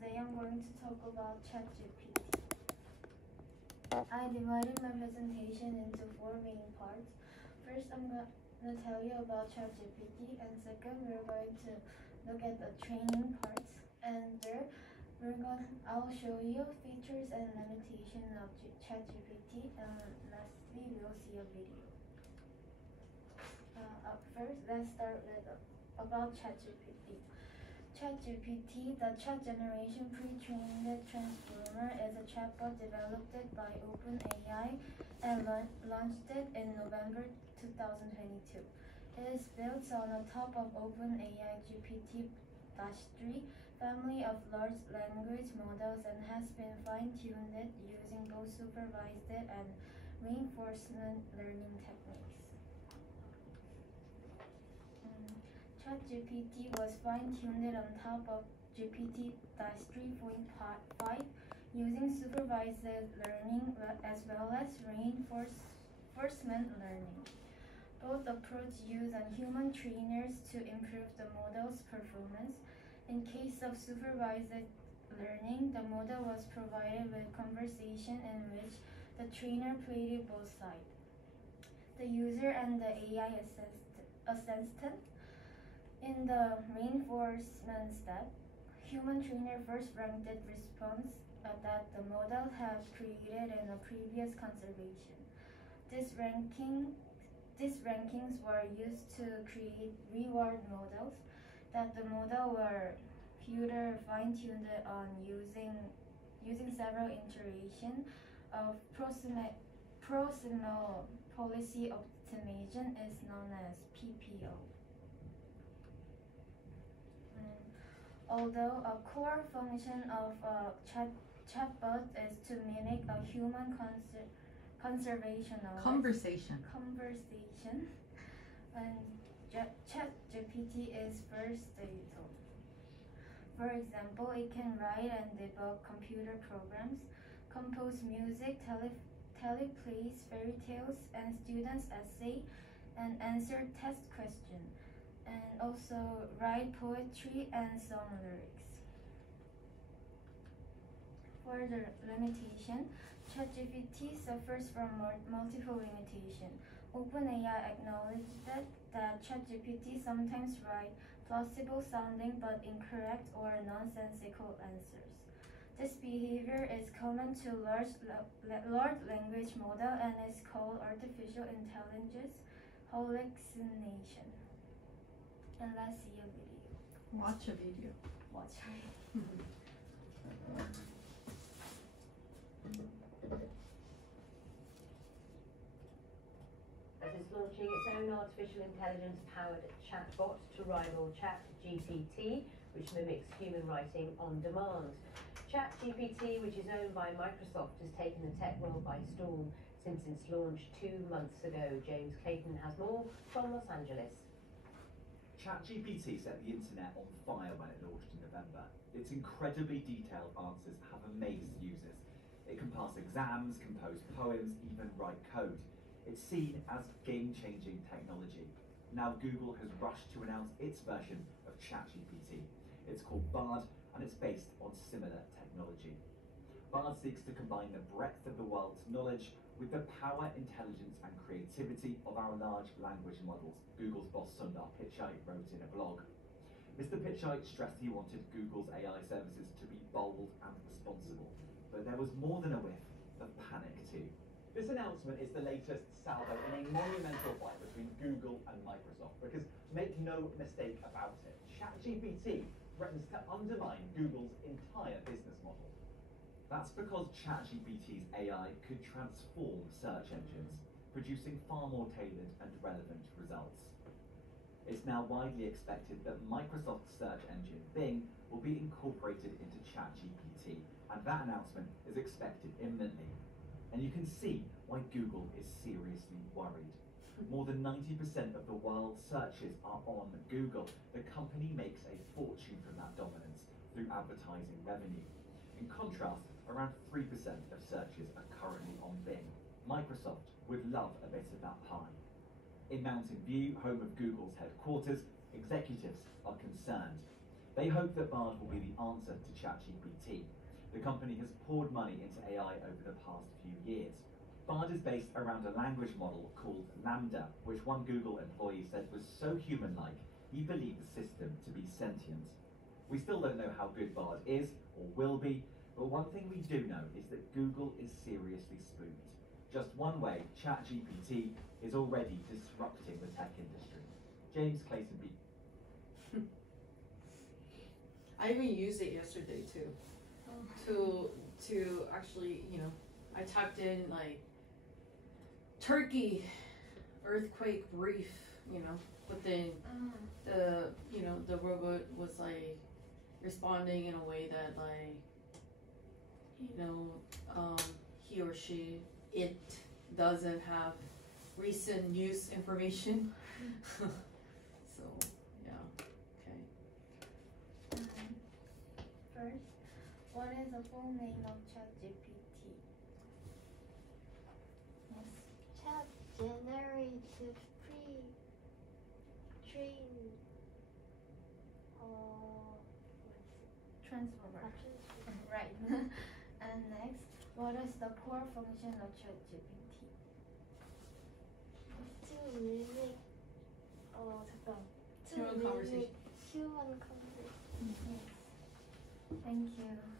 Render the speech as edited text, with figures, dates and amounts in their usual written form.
today I'm going to talk about ChatGPT. I divided my presentation into four main parts. First, I'm going to tell you about ChatGPT, and second, we're going to look at the training parts, and third, I'll show you features and limitations of ChatGPT, and lastly, we'll see a video. First, let's start with about ChatGPT. ChatGPT, the chat generation pre-trained transformer, is a chatbot developed by OpenAI and launched it in November 2022. It is built on the top of OpenAI GPT-3 family of large language models and has been fine-tuned using both supervised and reinforcement learning techniques. ChatGPT was fine-tuned on top of GPT-3.5 using supervised learning as well as reinforcement learning. Both approaches use human trainers to improve the model's performance. In case of supervised learning, the model was provided with conversation in which the trainer played both sides, the user and the AI assistant. In the reinforcement step, human trainer first ranked response that the model had created in a previous conversation. These rankings were used to create reward models that the model were further fine-tuned on using several iterations of proximal policy optimization is known as PPO. Although a core function of a chatbot is to mimic a human conversation, and ChatGPT is versatile. For example, it can write and debug computer programs, compose music, teleplays fairy tales and students' essay, and answer test questions, and also write poetry and song lyrics. For the limitation, ChatGPT suffers from multiple limitations. OpenAI acknowledged that ChatGPT sometimes writes plausible sounding but incorrect or nonsensical answers. This behavior is common to large language model and is called artificial intelligence hallucination. And let's see a video. Watch a video. Watch a video. As it's launching its own artificial intelligence-powered chatbot to rival ChatGPT, which mimics human writing on demand. ChatGPT, which is owned by Microsoft, has taken the tech world by storm since its launch 2 months ago. James Clayton has more from Los Angeles. ChatGPT set the internet on fire when it launched in November. Its incredibly detailed answers have amazed users. It can pass exams, compose poems, even write code. It's seen as game-changing technology. Now Google has rushed to announce its version of ChatGPT. It's called Bard, and it's based on similar technology. Bard seeks to combine the breadth of the world's knowledge with the power, intelligence and creativity of our large language models, Google's boss Sundar Pichai wrote in a blog. Mr. Pichai stressed he wanted Google's AI services to be bold and responsible, but there was more than a whiff of panic too. This announcement is the latest salvo in a monumental fight between Google and Microsoft, because make no mistake about it, ChatGPT threatens to undermine Google's entire business model. That's because ChatGPT's AI could transform search engines, producing far more tailored and relevant results. It's now widely expected that Microsoft's search engine, Bing, will be incorporated into ChatGPT, and that announcement is expected imminently. And you can see why Google is seriously worried. More than 90% of the world's searches are on Google. The company makes a fortune from that dominance through advertising revenue. In contrast, around 3% of searches are currently on Bing. Microsoft would love a bit of that pie. In Mountain View, home of Google's headquarters, executives are concerned. They hope that Bard will be the answer to ChatGPT. The company has poured money into AI over the past few years. Bard is based around a language model called Lambda, which one Google employee said was so human-like, he believed the system to be sentient. We still don't know how good Bard is, or will be, but one thing we do know is that Google is seriously spooked. Just one way, ChatGPT is already disrupting the tech industry. James Clayton B. I even used it yesterday too. To actually, I typed in like Turkey earthquake brief, but then the robot was like responding in a way that like, he or she, it doesn't have recent news information. So, yeah, okay. First, what is the full name of ChatGPT? Yes. Chat generative pre-trained Transformer. transformer. Right. And next, what is the core function of ChatGPT? To mimic 잠깐. To Human mimic conversation. human conversation. Yes. Thank you.